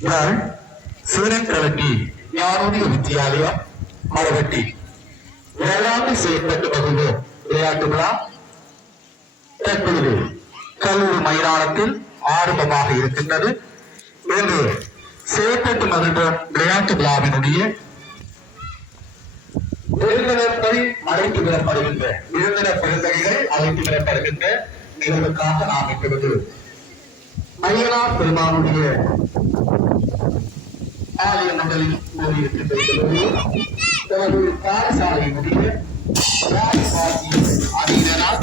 யாழ் சீரன்கலட்டி ஞானோதய வித்தியாலயம் மரவட்டி வேளாண்மை செயற்பட்டு வகுப்பு விளையாட்டு விழா தற்பொழுது கல்லூரி மைதானத்தில் ஆரம்பமாக இருக்கின்றது. இன்று செயற்பட்டு மகிழ்ந்த விளையாட்டு விழாவினுடைய விருந்தினர்கள் அழைத்து வரப்படுகின்ற விருந்தினர் பெருந்தகைகள் அழைத்து வரப்படுகின்ற நிகழ்வுக்காக நாம் இப்பொழுது ஐயனார் பெருமானுடைய ஆலய மண்டலில் கூறியிருக்கின்ற பாடசாலையினுடைய அணியினரால்